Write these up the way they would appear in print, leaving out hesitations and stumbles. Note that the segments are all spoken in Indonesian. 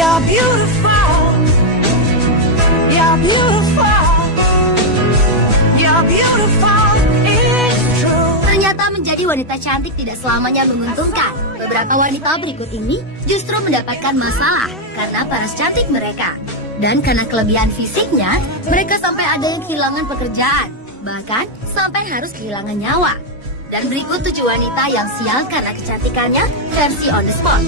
You're beautiful. You're beautiful. You're beautiful. It's true. Ternyata menjadi wanita cantik tidak selamanya menguntungkan. Beberapa wanita berikut ini justru mendapatkan masalah karena paras cantik mereka. Dan karena kelebihan fisiknya, mereka sampai ada yang kehilangan pekerjaan. Bahkan sampai harus kehilangan nyawa. Dan berikut 7 wanita yang sial karena kecantikannya versi on the spot.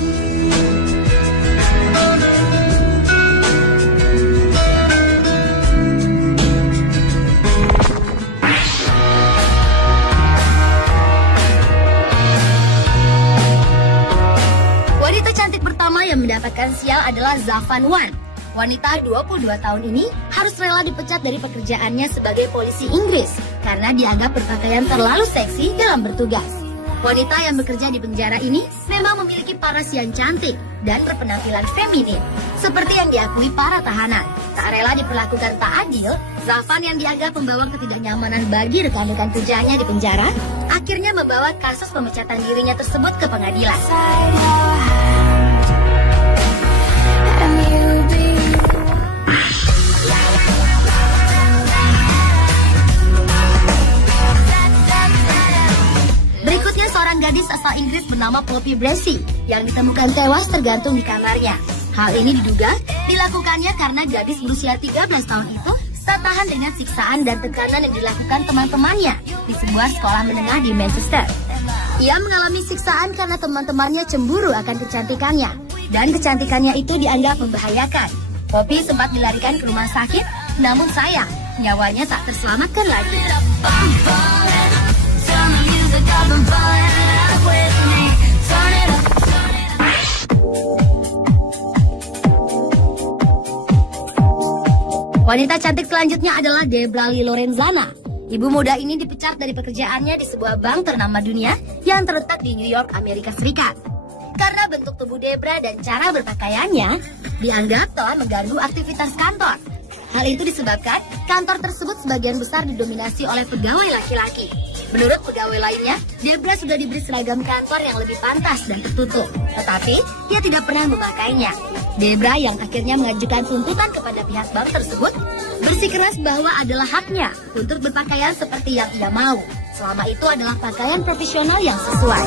Wanita cantik pertama yang mendapatkan sial adalah Zavan Wan. Wanita 22 tahun ini harus rela dipecat dari pekerjaannya sebagai polisi Inggris karena dianggap berpakaian terlalu seksi dalam bertugas. Wanita yang bekerja di penjara ini memang memiliki paras yang cantik dan berpenampilan feminin, seperti yang diakui para tahanan. Tak rela diperlakukan tak adil, Zavan yang dianggap membawa ketidaknyamanan bagi rekan-rekan kerjanya di penjara, akhirnya membawa kasus pemecatan dirinya tersebut ke pengadilan. Berikutnya seorang gadis asal Inggris bernama Poppy Bracey yang ditemukan tewas tergantung di kamarnya. Hal ini diduga dilakukannya karena gadis berusia 13 tahun itu tak tahan dengan siksaan dan tekanan yang dilakukan teman-temannya di sebuah sekolah menengah di Manchester. Ia mengalami siksaan karena teman-temannya cemburu akan kecantikannya, dan kecantikannya itu dianggap membahayakan. Poppy sempat dilarikan ke rumah sakit, namun sayang, nyawanya tak terselamatkan lagi. Wanita cantik selanjutnya adalah Debra Lee Lorenzana. Ibu muda ini dipecat dari pekerjaannya di sebuah bank ternama dunia yang terletak di New York, Amerika Serikat. Karena bentuk tubuh Debra dan cara berpakaiannya dianggap telah mengganggu aktivitas kantor. Hal itu disebabkan kantor tersebut sebagian besar didominasi oleh pegawai laki-laki. Menurut pegawai lainnya, Debra sudah diberi seragam kantor yang lebih pantas dan tertutup, tetapi ia tidak pernah memakainya. Debra yang akhirnya mengajukan tuntutan kepada pihak bank tersebut bersikeras bahwa adalah haknya untuk berpakaian seperti yang ia mau, selama itu adalah pakaian profesional yang sesuai.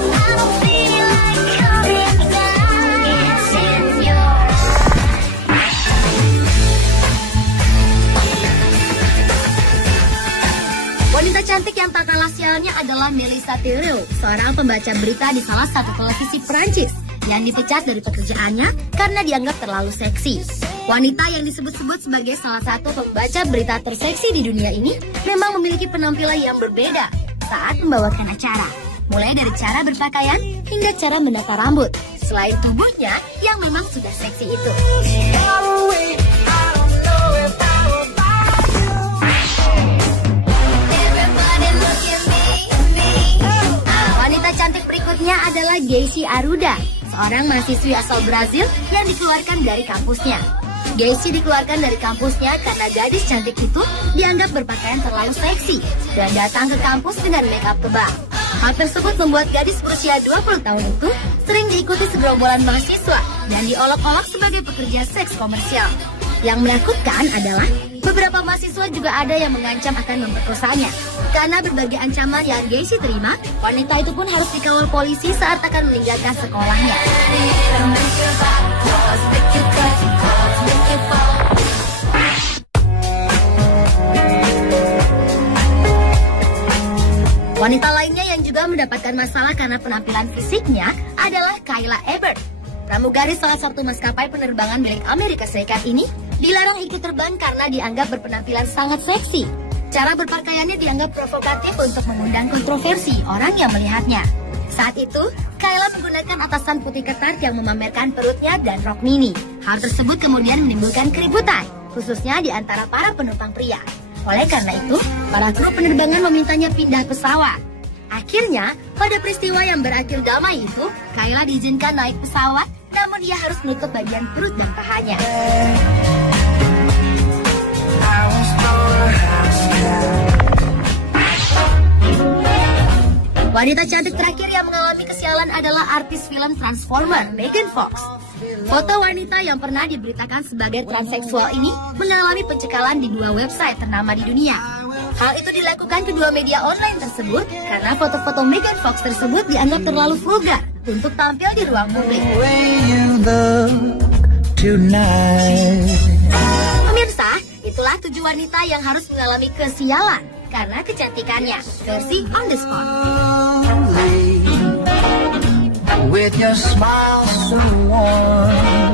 Wanita cantik yang tak kalah sialnya adalah Melissa Thiriou, seorang pembaca berita di salah satu televisi Perancis yang dipecat dari pekerjaannya karena dianggap terlalu seksi. Wanita yang disebut-sebut sebagai salah satu pembaca berita terseksi di dunia ini memang memiliki penampilan yang berbeda saat membawakan acara, mulai dari cara berpakaian hingga cara menata rambut, selain tubuhnya yang memang sudah seksi itu. Wanita cantik berikutnya adalah Geisy Arruda, seorang mahasiswi asal Brazil yang dikeluarkan dari kampusnya. Geisy dikeluarkan dari kampusnya karena gadis cantik itu dianggap berpakaian terlalu seksi dan datang ke kampus dengan make-up tebal. Hal tersebut membuat gadis berusia 20 tahun itu sering diikuti segerombolan mahasiswa dan diolok-olok sebagai pekerja seks komersial. Yang menakutkan adalah beberapa mahasiswa juga ada yang mengancam akan memperkosanya. Karena berbagai ancaman yang Geisy terima, wanita itu pun harus dikawal polisi saat akan meninggalkan sekolahnya. Wanita lainnya yang juga mendapatkan masalah karena penampilan fisiknya adalah Kayla Ebert. Pramugari salah satu maskapai penerbangan milik Amerika Serikat ini dilarang ikut terbang karena dianggap berpenampilan sangat seksi. Cara berpakaiannya dianggap provokatif untuk mengundang kontroversi orang yang melihatnya. Saat itu, Kayla menggunakan atasan putih ketat yang memamerkan perutnya dan rok mini. Hal tersebut kemudian menimbulkan keributan, khususnya di antara para penumpang pria. Oleh karena itu, para kru penerbangan memintanya pindah pesawat. Akhirnya, pada peristiwa yang berakhir damai itu, Kayla diizinkan naik pesawat, namun dia harus menutup bagian perut dan pahanya. Wanita cantik terakhir yang mengalami kesialan adalah artis film Transformer, Megan Fox. Foto wanita yang pernah diberitakan sebagai transseksual ini mengalami pencekalan di 2 website ternama di dunia. Hal itu dilakukan kedua media online tersebut karena foto-foto Megan Fox tersebut dianggap terlalu vulgar untuk tampil di ruang publik. Pemirsa, itulah 7 wanita yang harus mengalami kesialan karena kecantikannya, versi On The Spot. With your smile so warm.